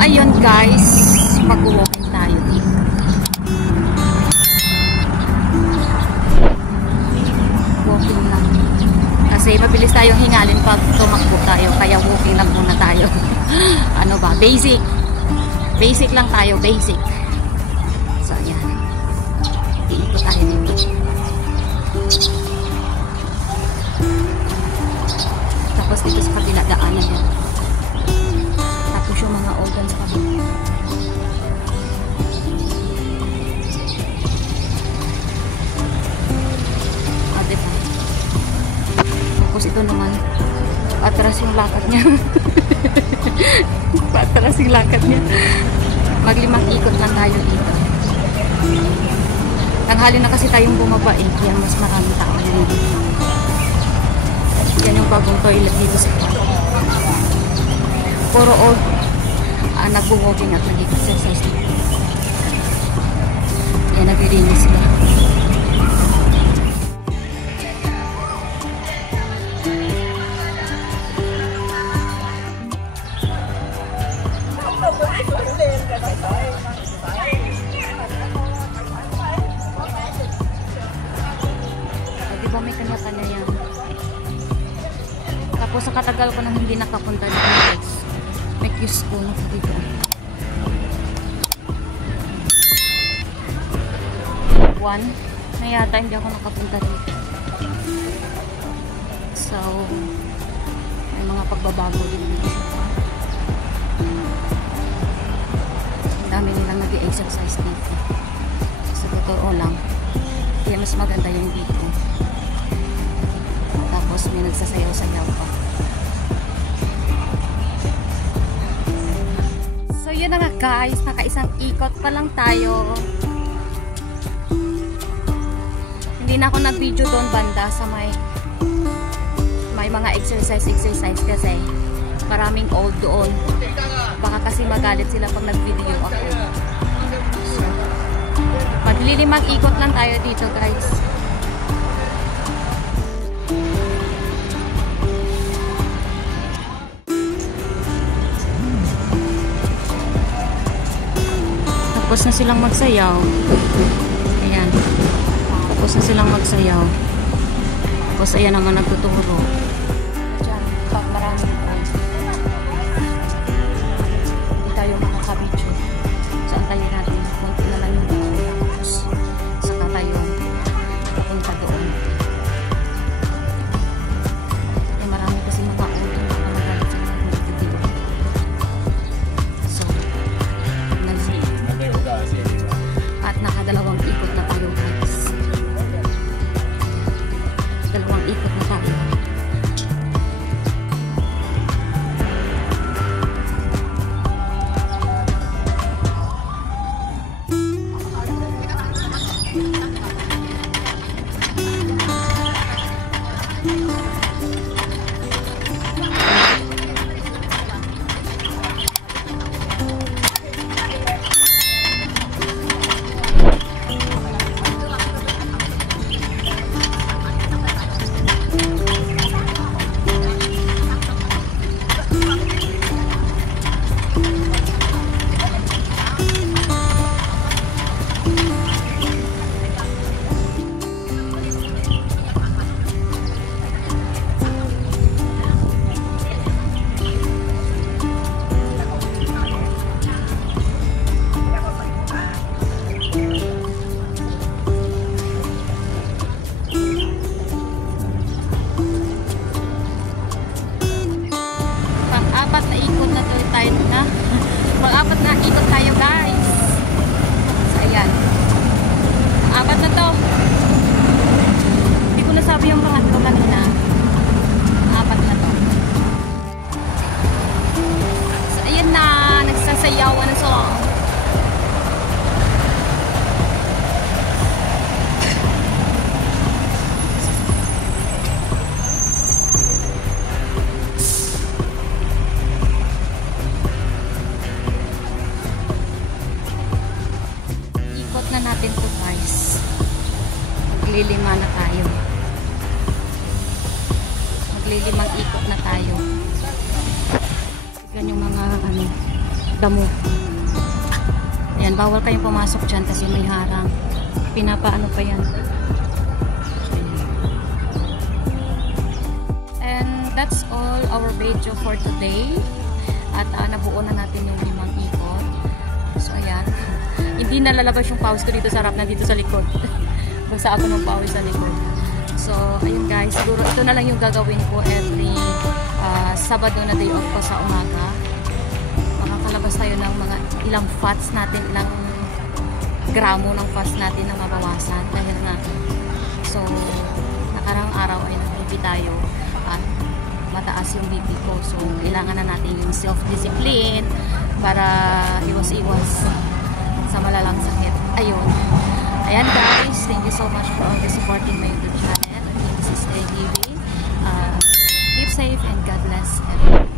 ayun guys, mag-walking tayo dito. Walking lang. Kasi mabilis tayong hingalin pag tumakbo tayo. Kaya walking lang muna tayo. Ano ba? Basic. Basic lang tayo. Basic. So ayan. Iikot tayo dito. Tapos dito sa kabila daanan yan. Tapos yung mga organ sa kabila. Diba? Tapos ito naman atras yung lakad niya. Atras yung lakad niya. Maglimang ikot lang tayo dito. Tanghali na kasi tayong bumaba eh. Kaya mas maraming tao yan. Yan yung bagong toilet dito sa park. Puro old nagbo-walking at nag-exercise. Yan, naglilinis sila. Diba may kanya-kanya yan. Tapos sa katagal ko nang hindi nakapunta dito guys, may queues ko na dito. One na yata hindi ako nakapunta dito. So may mga pagbabago din dito. Ang dami nilang nag-exercise dito. Sa totoo lang, kaya mas maganda yung dito. Tapos may nagsasayaw-sayaw pa. So yun na nga guys, nakaisang ikot pa lang tayo. Hindi na ako nag-video doon banda sa may mga exercise kasi maraming old doon. Baka kasi magalit sila pag nag-video ako. So, maglilimang ikot lang tayo dito guys. Tapos na silang magsayaw. Ayan. Tapos na silang magsayaw. Tapos ayan naman nagtuturo. Diyan, pag maraming old. Hindi tayo makakabidyo. So, antayin natin. Kunti na lang yung tapos saka tayo papunta doon. Eh, marami kasi mga old yung magalit sa mga nagtuturo. So, at nakadalawang ikot na tayo guys. Dalawang ikot na tayo. Pang-apat na ikot na to tayo na. Pang-apat na ikot tayo guys. So ayan. Pang-apat na to. Hindi ko nasabi yung pangatlo kanina. Pang-apat na to. So ayan na. Nagsasayawan na sila. Na natin to guys. Maglilima na tayo. Maglilimang ikot na tayo. Yan yung mga damo. Ayan, bawal kayong pumasok dyan kasi may harang. Pinapaano pa yan. And that's all our video for today. At nabuo na natin yung 5 ikot. So ayan. Hindi nalalabas yung pawis ko dito sa harap na dito sa likod. Basta ako ng pawis sa likod. So ayun guys, siguro ito na lang yung gagawin ko every Sabado na day off ko sa umaga. Makakalabas tayo ng mga ilang fats natin, ilang gramo ng fats natin na mabawasan. Dahil nga, so nakarang araw ay nag-BP tayo at mataas yung BP ko. So kailangan na natin yung self-discipline para iwas-iwas sa malalang sakit. Ayun. Ayan guys, thank you so much for always supporting my YouTube channel. This is Giving. Keep safe and God bless everyone.